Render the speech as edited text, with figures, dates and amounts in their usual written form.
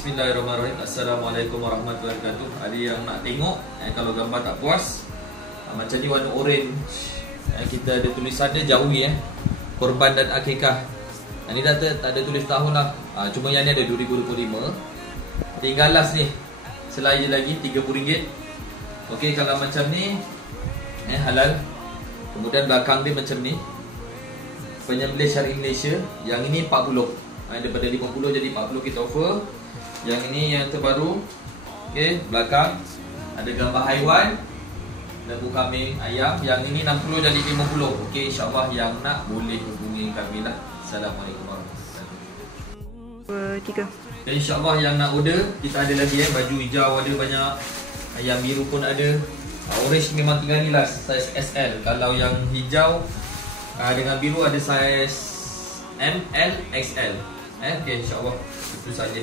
Bismillahirrahmanirrahim. Assalamualaikum warahmatullahi wabarakatuh. Ada yang nak tengok kalau gambar tak puas, macam ni warna orange, kita ada tulisan dia jauhi Korban dan Akikah. Ni tak ada tulis tahun lah, cuma yang ni ada 2025. Tinggal last ni selai je lagi RM30. Okey, kalau macam ni halal. Kemudian belakang dia macam ni, penyembelih syar'i Malaysia. Yang ini 40, daripada 50 jadi 40 kita offer. Yang ini yang terbaru. Okey, belakang ada gambar haiwan, lembu, kambing, ayam. Yang ini 60 jadi 50. Okey, insya-Allah yang nak boleh hubungi kami lah. Assalamualaikum warahmatullahi wabarakatuh. 3. InsyaAllah yang nak order, kita ada lagi baju hijau ada banyak, yang biru pun ada. Orange memang tinggal ni lah, saiz SL. Kalau yang hijau dengan biru ada saiz ML, XL. Okay, insyaAllah itu saja.